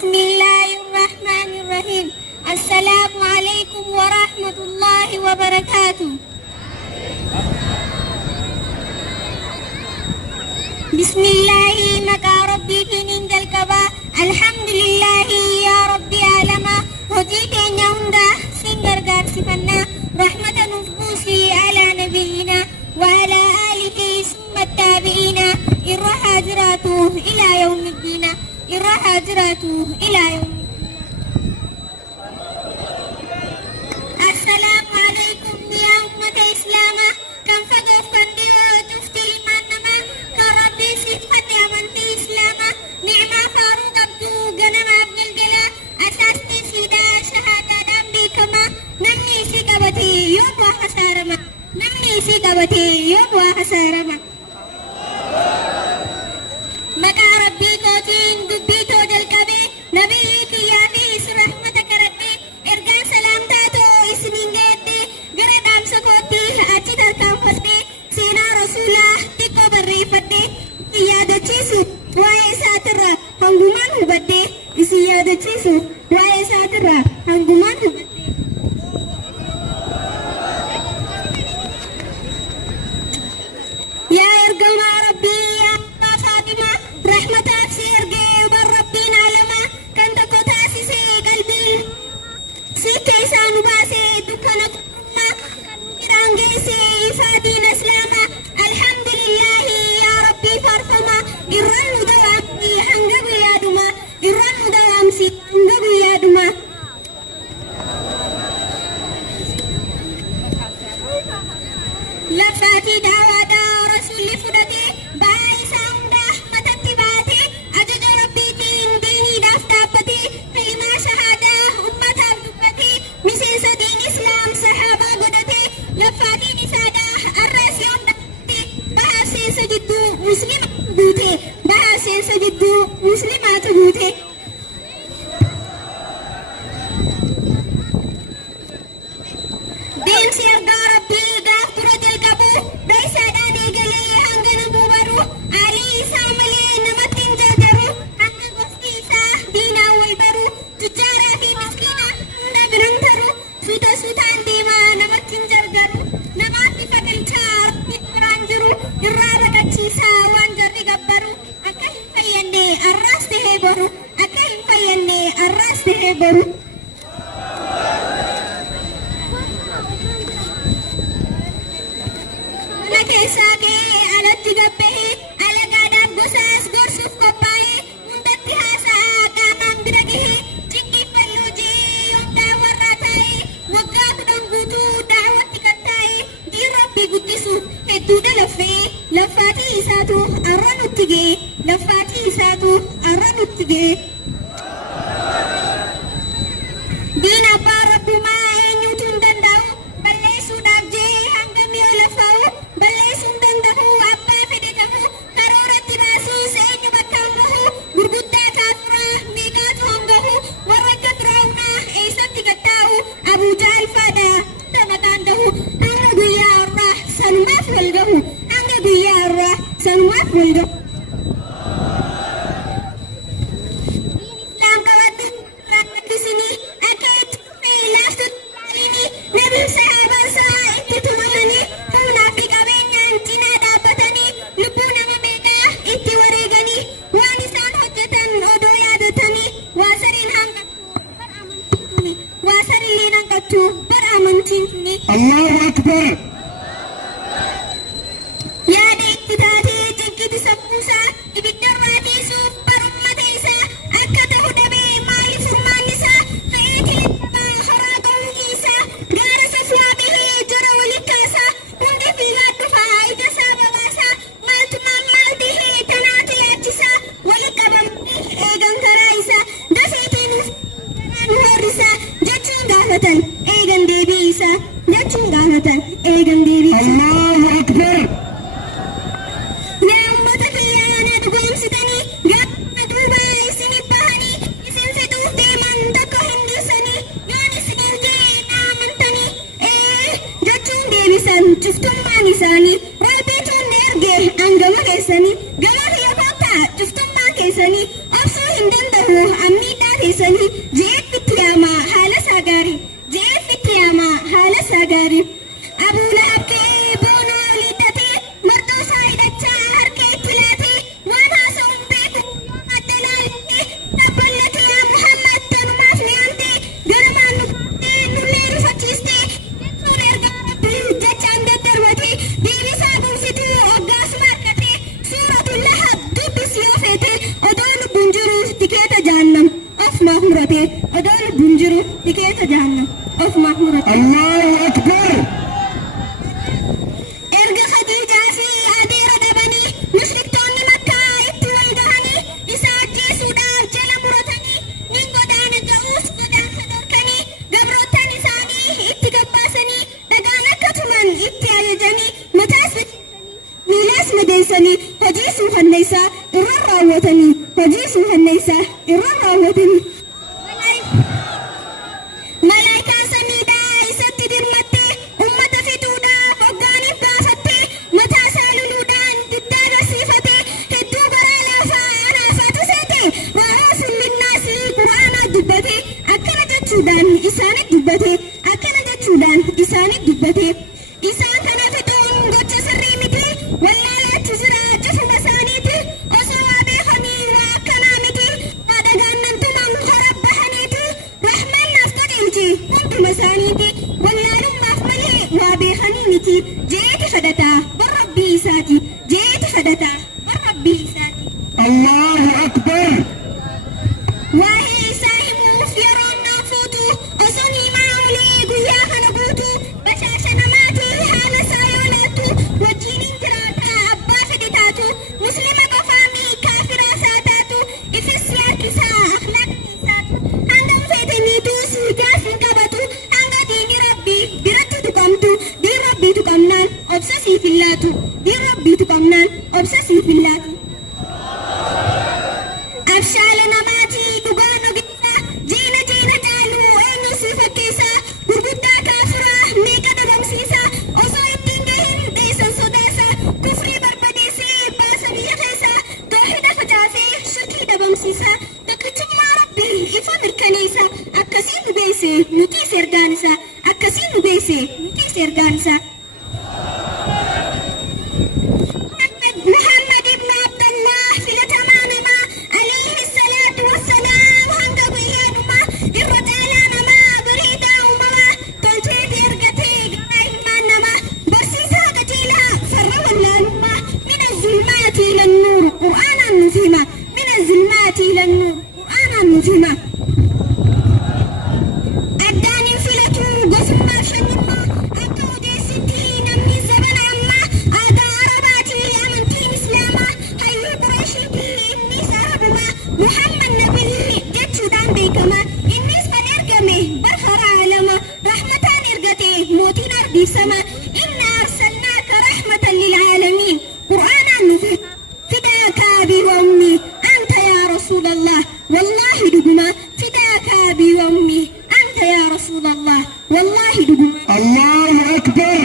بسم الله الرحمن الرحيم. السلام عليكم ورحمة الله وبركاته. بسم الله مكا ربي في ننجل كبا. الحمد لله يا ربي عالما. هديك نوندا سنگر غارسفنا رحمة نفوسي على نبينا وعلى آله ثم التابعين الرحاجراته إلى يوم الدين. الرحاجراته إلى يوم الدين. السلام عليكم يا أمة إسلام. كم فقف كندي وتفتي المنما كربي صفة أمنتي إسلام. نعمة فاروق عبدو غنم عبد الجلا أساستي سيدا شهادة دمبي كما نمني سيقبتي يوم وحسارما. نمني سيقبتي يوم وحسارما. مكا ربي كوتين دبيتو جلقبي نبي كيافيس رحمتك ربي إرقان سلام تاتو اسمين جيدي قردام سكوتي أجي تركام فتي سينا رسولا تيكو بري فتي سيادة چيسو واي ساترا هنگمان هبتي سيادة چيسو واي ساترا هنگمان هبتي. يا إرقام ربي يا فاطمة رحمتك سيرجي وبر ربنا علما كنت كتاسي سي قلبي سي كيسان باسي دكانك أمة كرانجي سي فادين اسلاما. الحمد لله يا ربي فرفما إرن دوامي هنجب يا دما إرن دوامسي هنجب يا دما. لفاتي دعوة رسول فدتي بايسا عمدا متتي باتي أجد ربي ديني دفتابتي كلمة شهادة أمة عبدبتي مسيس دين إسلام صحابة قدتي لفاتي نسادة الرسيون دفتي بحاسي سجدو مسلمات بوتي بحاسي سجدو مسلمات بوتي. دين سيرغا ربي غاف ترجل قبو دايسا دادي قلي هنگن بوبرو علي ساملي نمتين جرجرو هنگ غفتيسا دينا والبرو تجارة في مسكينة نبرنترو سوتا سوتان ديما نمتين جرجرو نماتي فتلچار فكرانجرو إرادة كتشيسا وانجر قبرو أكاهم فيني الراس تهيبرو أكاهم فيني الراس تهيبرو. Keessa kee alatti gabbahee alagaadhaan gosaas gorsuuf qophaa'ee hundatti haasa'aa qaamaan bira gahee cinqiffannoo jee yookaan warraa taa'ee waggaa 10 guutuu daawwatti kattaa'ee diirrabbii guddisuuf hedduudha laffee laffaatii isaatu arra nutti ga'e laffaatii isaatu arra nutti ga'e. Diin abbaa rabbumaa eenyuutu hin danda'u balleessuudhaaf jee hangam yoo lafaa'u balleessuun danda'u abbaa fedhe ta'u karooratti baasuus eenyu bakka bahu gurguddaa kaafuraa miidhaatu hangahu warra akka firaa'unaa eessatti gattaa'u abuujaal faadha tamataan gahu hanga guyyaa irraa sanumaaf wal gahu hanga guyyaa irraa sanumaaf wal gahu. الله أكبر. يا ديكتاتي جنكتي سبوسا إبدراتي سوف برمة إيسا أكته دبي مالي فرمان نسا فإيتي لتبا خراقه إيسا غار سفلا به جرى ولكاسا هندي في غادفا إجسا بباسا مالتما مالته تناتي أجسا ولكبا إيغان كرايسا دسيتي نورسا جتشون غافتن إيغان ديبيسا جتشون غافتن إيغان ديبيسا. الله أكبر. يا أمتك يا ندقوم ستني قد دوبا إسني بهني إسن ستوف ديمان دكو هندسني يوني سنين جينا منتني جتشون ديبسان شفتم ماني ساني رابطون نرجع أنجما كيساني قمر يا فاتا شفتم ما كيساني أبصو هندن دهو أمي دار teessanii jeetti itti yaamaa haala isaa gaarii jeetti itti yaamaa haala isaa gaarii Abuu Lahab ka'ee boonoo liidhatee marxoo isaa hidhachaa harka itti laatee waan haasa'uun beeku yoo madda laaltee dabballatee yaa Muhammad tanumaaf ni aantee ganamaan nu faaftee nullee rifachiistee jechuun ergaa rabbii jechaan daddarbatee deebisaa gumsituu hoggaasuma harkatee suuratul Lahab dubbisii ofeetee odoo lubbuun jiru tikeeta jahannam ofumaaf muratee odoo lubbuun jiru tikeeta jahannam ofumaaf muratee. Allahu Akbar. Erga Khadiijaa fi adeera dhabanii mushriktoonni Makkaa itti wal gahanii isa ajjeesuudhaaf jala muratanii nin godaana ga'uus godaansa dhorkanii gabroottan isaanii itti gabbaasanii dhagaan akka tuman itti ajajanii mataas miilaas madeessanii hojii suukanneessaa irra raawwatanii hojii suukanneessaa irra raawwatanii. Malaayikaan samiidhaa isatti dirmattee ummata fixuudhaaf hoggaaniif gaafattee mataa isaa luluudhaan diddaa agarsiifatee hedduu garaa laafaa anaafaatu seete waa'oosin minnaasii quraanaa dubbatee akkana jechuudhaan isaanit dubbatee akkana jechuudhaan isaanit dubbatee isaan kana fixuun gocha sirrii miti wallaalaatti jira cufuma isaaniiti osoo waa beekanii waa akkanaa miti waa dhagaannantuman hora bahaniiti rahmaan naaf qajeelchi hunduma isaaniiti wallaalummaaf malee waa beekanii miti jeeti kadhataa bar rabbii isaati jeeti kadhataa bar rabbii isaati. Allahu Akbar. Waa'ee isaa himuuf yeroon naan fuutu osoo himaa olee guyyaa kana guutu bashaasha namaatii haala isaa yoo laattu wajjiniin jiraata abbaa fedhe taatu muslima qofaamii kaafiraa isaa taatu ifis yaaddisaa akhlaaqni isaatu hangam feetaniitu siigaas hin qabatu hanga diini rabbii biratti tuqamtu diin rabbii tuqamnaan obsa siif hin laatu diin rabbii tuqamnaan obsa siif hin laatu. Abshaala namaatii dhugaan ogeessaa jiina caalu eenyu si fakkeessaa gurguddaa kaafiraa meeqa dhabamsiisaa osoo ittiin gahin dhiisan sodaasaa kufrii barbadeessee baasa biyya keessaa tawhiida facaasee shirkii dhabamsiisaa tokkichummaa rabbii ifa mirkaneessaa akkasiin nu beese nutiis ergaan isaa akkasiin nu beese nutiis ergaan isaa. Muhammad ibn Abdallah filatamaa namaa alayhi salaatu wassalaam hanga guyyaa dhumaa irra caalaa namaa bareedaa uumamaa tolcheeti ergatee garaa ilmaan namaa barsiisaa qajeelaa farra wallaalummaa mina zulmaati ilan nuur qur'aanaan nuuf hima mina zulmaati ilan nuur qur'aanaan nuuf hima. Addaan hin filatu gosummaa shanyummaa akka odeessitti namni zabana ammaa aadaa arabaatii amantiin islaamaa hayyuu qureeshiitii innis arabumaa Muhammad nabii jechuudhaan beekama innis kan ergame barhara alama rahmataan ergate mootiin ardiifsama inna arsalnaaka rahmatan lilaalamiin qur'aanaan nuuf fidaaka abii wa ummii anta yaa rasuulallah wallaahi dhuguma fidaaka abii wa ummii anta yaa rasuulallah wallaahi dhuguma. Allahu Akbar.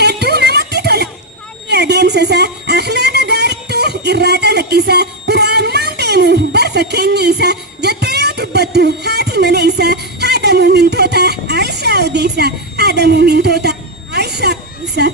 Hedduu namatti tola haalli adeemsa isaa akhlaaqa gaariitu irraa calaqqisaa quraanumaan deemu bar fakkeenyi isaa jettee yoo dubbattu haati mana isaa haadha muumintoota Aishaa odeessa haadha muumintoota Aishaa odeessa.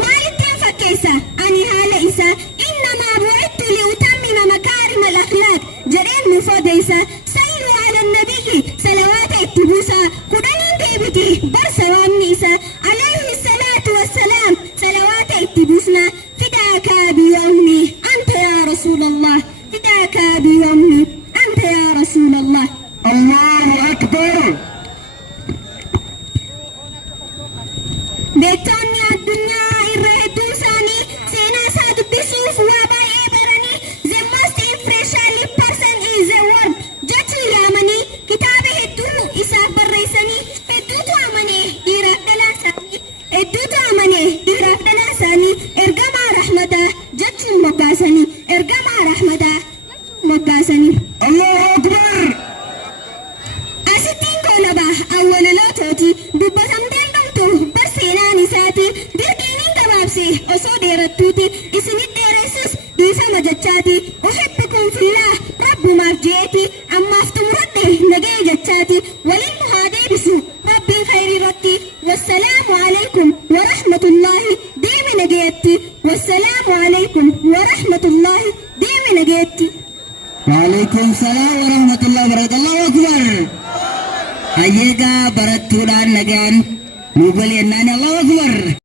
Maalittiin fakkeessa ani haala isaa innamaa bu'ittu liutammima makaarima al-akhlaaq jedheen nuuf odeessa sallu ala nabiyyi salawaata itti buusaa kudhaniin deebiti bar sawaamni isaa alayhi salaatu wassalaam salawaata itti buusnaa fidaaka abii wa ummii anta yaa rasuulallah fidaaka abii wa ummii anta yaa rasuulallah. Allahu Akbar. Beektonni addunyaa irra hedduu isaanii seenaa isaa dubbisuuf waa baay'ee baranii the most influential person in the world jechuu yaamanii kitaaba hedduu isaaf barreessanii hedduutu amanee dhiiraaf dhalaa isaanii hedduutu amanee dhiiraaf dhalaa isaanii ergamaa rahmataa jechuun moggaasanii ergamaa rahmataa jechuun moggaasanii. Allahu Akbar. Asittiin koolaba awwalolootooti dubbatamteen dhumtu bar seenaan isaati dirqiiniin gabaabse osoo dheerattuuti isinit dheeressus dhiifama jechaati وللمهادي ربي خير رتي والسلام عليكم ورحمة الله ديم نجيتي والسلام عليكم ورحمة الله ديم نجيتي وعليكم السلام ورحمة الله وبركاته. الله أكبر. هيدا برتولان نجان مقبل يناني. الله أكبر.